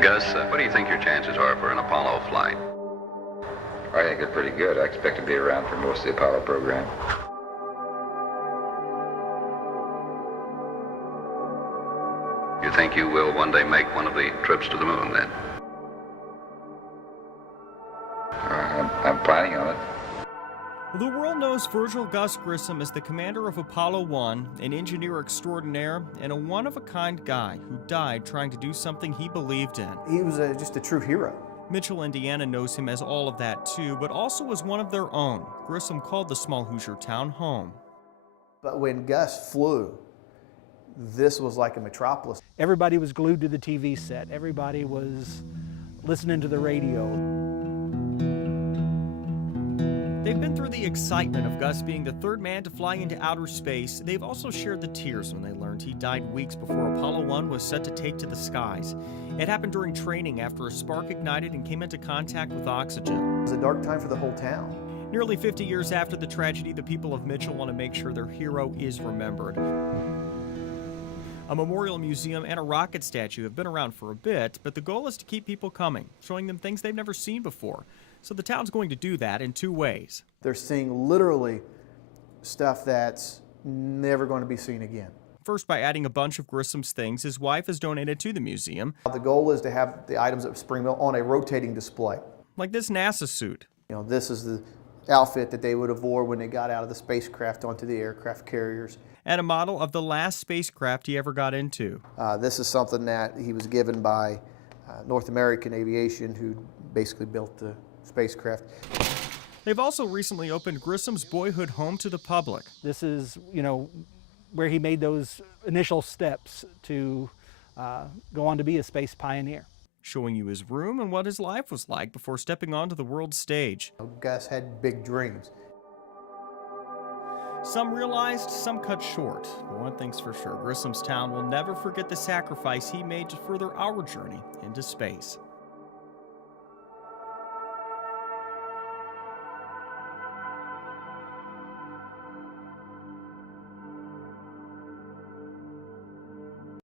Gus, what do you think your chances are for an Apollo flight? I think they're pretty good. I expect to be around for most of the Apollo program. You think you will one day make one of the trips to the moon, then? I'm planning on it. The world knows Virgil Gus Grissom as the commander of Apollo 1, an engineer extraordinaire, and a one-of-a-kind guy who died trying to do something he believed in. He was just a true hero. Mitchell, Indiana knows him as all of that too, but also as one of their own. Grissom called the small Hoosier town home. But when Gus flew, this was like a metropolis. Everybody was glued to the TV set. Everybody was listening to the radio. They've been through the excitement of Gus being the third man to fly into outer space. They've also shared the tears when they learned he died weeks before Apollo 1 was set to take to the skies. It happened during training after a spark ignited and came into contact with oxygen. It was a dark time for the whole town. Nearly 50 years after the tragedy, the people of Mitchell want to make sure their hero is remembered. A memorial museum and a rocket statue have been around for a bit, but the goal is to keep people coming, showing them things they've never seen before. So the town's going to do that in two ways. They're seeing literally stuff that's never going to be seen again. First, by adding a bunch of Grissom's things his wife has donated to the museum. The goal is to have the items of Springville on a rotating display. Like this NASA suit. You know, this is the outfit that they would have wore when they got out of the spacecraft onto the aircraft carriers. And a model of the last spacecraft he ever got into. This is something that he was given by North American Aviation, who basically built the spacecraft. They've also recently opened Grissom's boyhood home to the public. This is, where he made those initial steps to go on to be a space pioneer. Showing you his room and what his life was like before stepping onto the world stage. Gus had big dreams. Some realized, some cut short. But one thing's for sure, Grissom's town will never forget the sacrifice he made to further our journey into space.